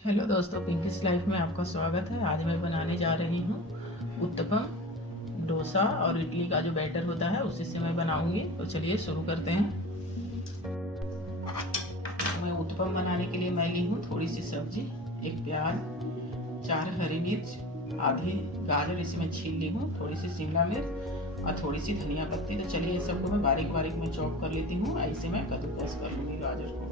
Hello दोस्तों, pinkish life में आपका स्वागत है। आज मैं बनाने जा रही हूँ उत्तपम। डोसा और इडली का जो बैटर होता है उसी से मैं बनाऊंगी। तो चलिए शुरू करते हैं। मैं उत्तपम बनाने के लिए मैं ली हूँ थोड़ी सी सब्जी, एक प्याज, 4 हरी मिर्च, आधे गाजर इसे मैं छील ली हूँ, थोड़ी सी शिमला मिर्च और थोड़ी सी धनिया पत्ती। तो चलिए इस सबको मैं बारीक बारीक में चॉप कर लेती हूँ। ऐसे मैं कद्दूकस कर लूँगी गाजर को।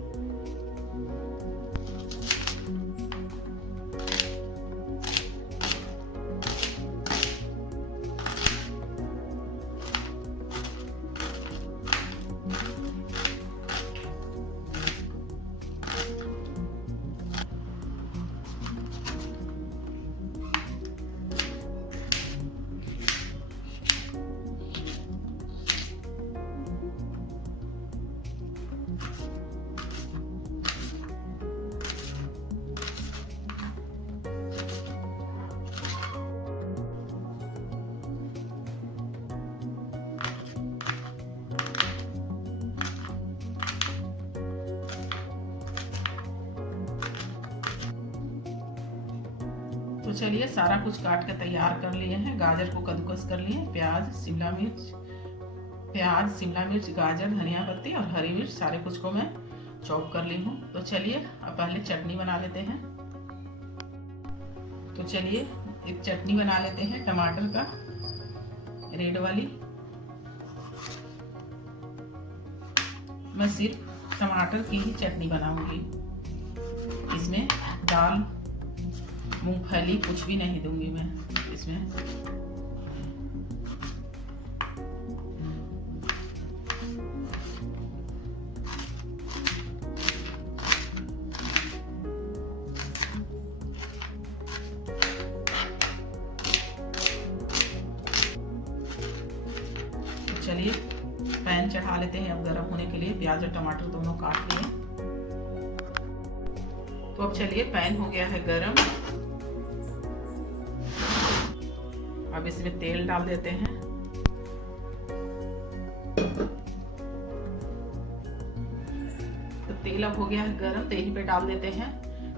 तो चलिए सारा कुछ काट के तैयार कर लिए हैं। गाजर को कद्दूकस कर लिए, प्याज, शिमला मिर्च, गाजर, धनिया पत्ती और हरी मिर्च सारे कुछ को मैं चॉप कर ली हूँ। तो चलिए अब पहले चटनी बना लेते हैं। तो चलिए एक चटनी बना लेते हैं टमाटर का, रेड वाली। मैं सिर्फ टमाटर की ही चटनी बनाऊंगी, इसमें दाल, मूंगफली कुछ भी नहीं दूंगी मैं इसमें। चलिए पैन चढ़ा लेते हैं अब गर्म होने के लिए। प्याज और टमाटर दोनों काट लिए। तो अब चलिए पैन हो गया है गर्म। अब इसमें तेल डाल देते हैं। तो तेल अब हो गया है गर्म, तेल पे डाल देते हैं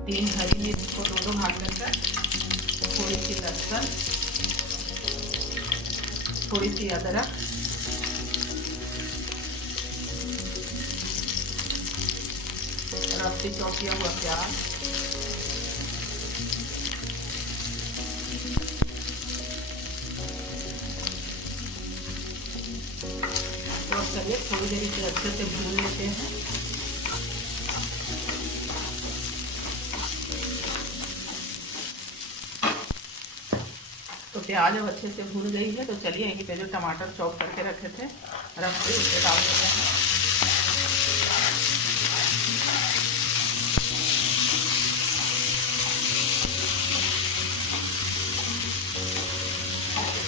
3 हरी मिर्च को दो भाग कर, थोड़ी सी लहसुन, थोड़ी सी अदरक, रफ से चॉप किया हुआ प्याज, और चलिए थोड़ी देर इसे अच्छे से भून लेते हैं। तो प्याज अब अच्छे से भून गई है। तो चलिए यहीं पे जो टमाटर चॉप करके रखे थे रफ से उसे डाल देते हैं।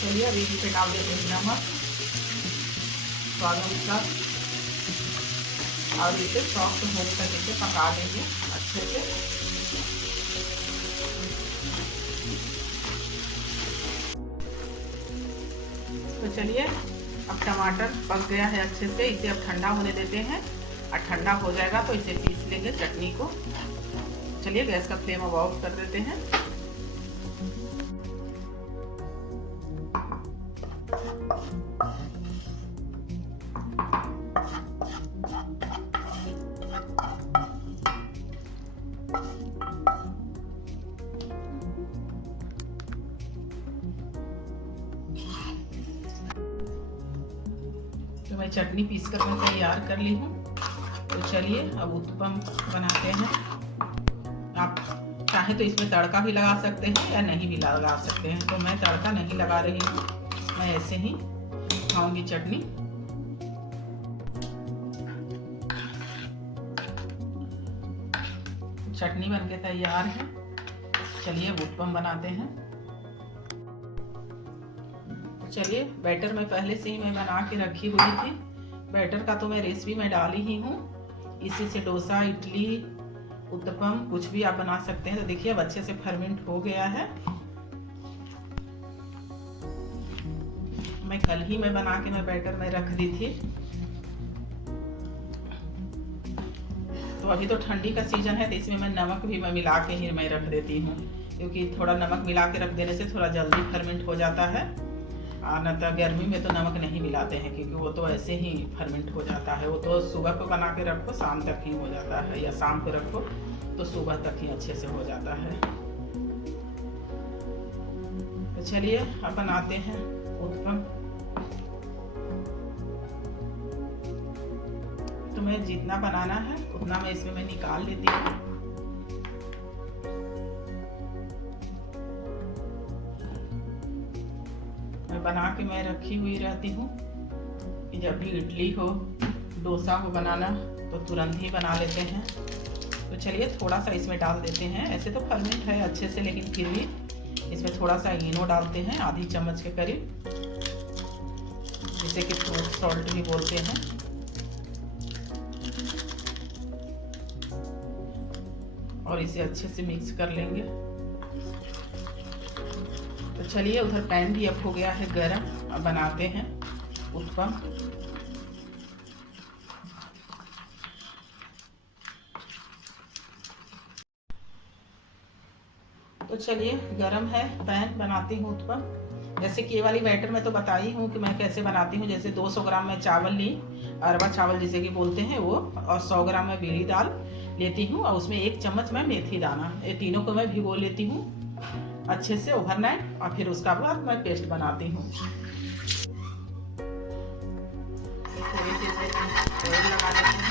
चलिए अब यहीं पे डाल देते हैं नमक स्वाद अनुसार और इसे सॉफ्ट होने तक इसे पका लेंगे अच्छे से। तो चलिए अब टमाटर पक गया है अच्छे से, इसे अब ठंडा होने देते हैं और ठंडा हो जाएगा तो इसे पीस लेंगे चटनी को। चलिए गैस का फ्लेम अब ऑफ कर देते हैं। तो मैं चटनी पीस कर मैं तैयार कर ली हूँ। तो चलिए अब उत्तपम बनाते हैं। आप चाहे तो इसमें तड़का भी लगा सकते हैं या नहीं भी लगा सकते हैं। तो मैं तड़का नहीं लगा रही हूँ, मैं ऐसे ही खाऊंगी चटनी। चटनी बनके तैयार है। चलिए अब उत्तपम बनाते हैं। चलिए बैटर मैं पहले से ही मैं बना के रखी हुई थी। बैटर का तो मैं रेसिपी में डाली ही हूँ। इसी से डोसा, इडली, उत्तपम कुछ भी आप बना सकते हैं। तो देखिए अब अच्छे से फर्मेंट हो गया है। मैं कल ही मैं बना के मैं बैटर में रख दी थी। तो अभी तो ठंडी का सीजन है, तो इसमें मैं नमक भी मैं मिला के ही मैं रख देती हूँ, क्योंकि थोड़ा नमक मिला के रख देने से थोड़ा जल्दी फर्मेंट हो जाता है। और न तो गर्मी में तो नमक नहीं मिलाते हैं, क्योंकि वो तो ऐसे ही फर्मेंट हो जाता है। वो तो सुबह को बना के रखो शाम तक ही हो जाता है, या शाम को रखो तो सुबह तक ही अच्छे से हो जाता है। तो चलिए अब बनाते हैं उत्पम। तो मैं जितना बनाना है उतना मैं इसमें मैं निकाल लेती हूँ। मैं बना के मैं रखी हुई रहती हूँ कि जब भी इडली हो, डोसा हो बनाना तो तुरंत ही बना लेते हैं। तो चलिए थोड़ा सा इसमें डाल देते हैं। ऐसे तो फर्मेंट है अच्छे से, लेकिन फिर भी इसमें थोड़ा सा इनो डालते हैं, आधी चम्मच के करीब, जिसे कि फ्रूट सॉल्ट भी बोलते हैं। और इसे अच्छे से मिक्स कर लेंगे। तो चलिए उधर पैन भी अब हो गया है गरम, अब बनाते हैं उत्पम। तो चलिए गरम है पैन, बनाती हूँ उत्पम। जैसे कि ये वाली बैटर मैं तो बताई हूँ कि मैं कैसे बनाती हूँ। जैसे 200 ग्राम मैं चावल ली, अरवा चावल जिसे कि बोलते हैं वो, और 100 ग्राम मैं बीड़ी दाल लेती हूँ, और उसमें 1 चम्मच मैं मेथी दाना, ये तीनों को मैं भिगो लेती हूँ अच्छे से ओवरनाइट, और फिर उसका बाद मैं पेस्ट बनाती हूँ। थोड़ी सी ऑयल लगा लेती हूँ।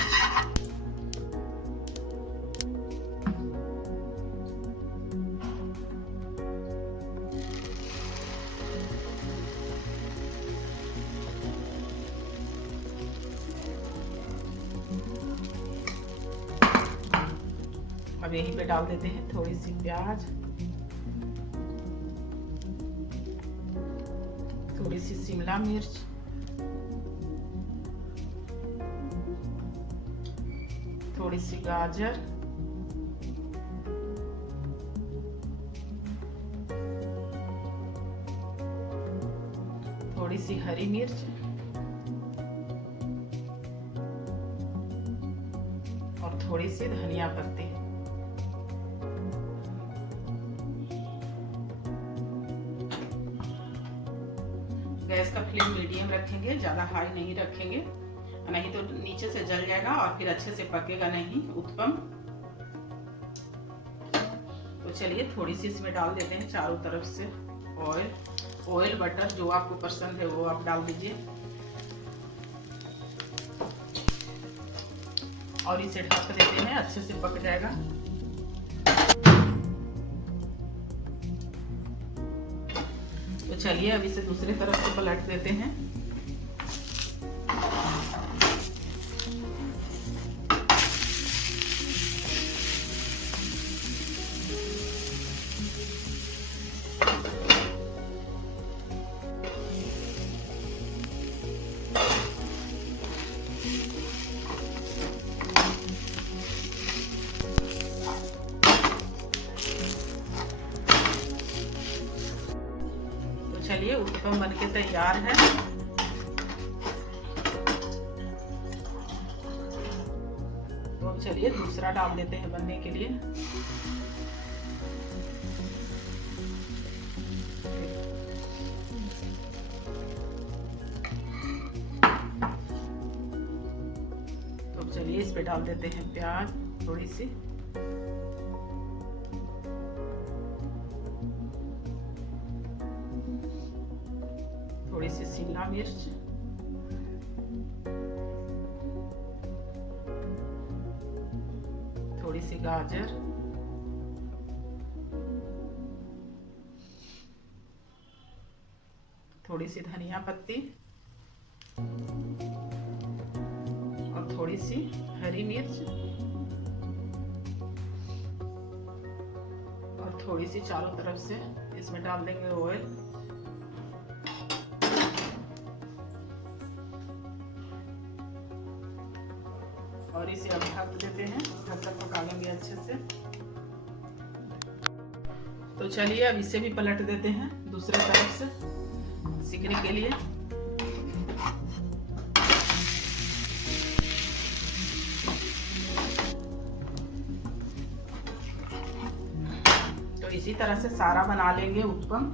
अब यहीं पे डाल देते हैं थोड़ी सी प्याज, थोड़ी सी शिमला मिर्च, थोड़ी सी गाजर, थोड़ी सी हरी मिर्च और थोड़ी सी धनिया पत्ती। गैस का फ्लेम मीडियम रखेंगे, ज़्यादा हाई नहीं रखेंगे, नहीं तो नीचे से जल जाएगा और फिर अच्छे से पकेगा नहीं उत्पम। तो चलिए थोड़ी सी इसमें डाल देते हैं चारों तरफ से ऑयल बटर जो आपको पसंद है वो आप डाल दीजिए, और इसे ढक देते हैं, अच्छे से पक जाएगा। तो चलिए अब इसे दूसरी तरफ से पलट देते हैं। चलिए उत्पम बनके तैयार है। तो अब चलिए दूसरा डाल देते हैं बनने के लिए। तो अब चलिए इस पे डाल देते हैं प्याज थोड़ी सी, थोड़ी सी शिमला मिर्च, थोड़ी सी गाजर, थोड़ी सी धनिया पत्ती और थोड़ी सी हरी मिर्च और थोड़ी सी चारों तरफ से इसमें डाल देंगे ऑयल। और इसे अब ढक देते हैं, ढककर पका लेंगे अच्छे से। तो चलिए अब इसे भी पलट देते हैं दूसरे तरफ से सीखने के लिए। इसी तरह से सारा बना लेंगे उत्पम।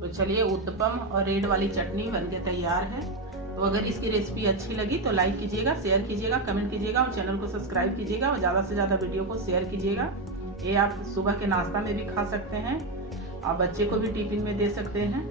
तो चलिए उत्पम और रेड वाली चटनी बनके तैयार है। तो अगर इसकी रेसिपी अच्छी लगी तो लाइक कीजिएगा, शेयर कीजिएगा, कमेंट कीजिएगा और चैनल को सब्सक्राइब कीजिएगा और ज़्यादा से ज़्यादा वीडियो को शेयर कीजिएगा। ये आप सुबह के नाश्ता में भी खा सकते हैं, आप बच्चे को भी टिफिन में दे सकते हैं।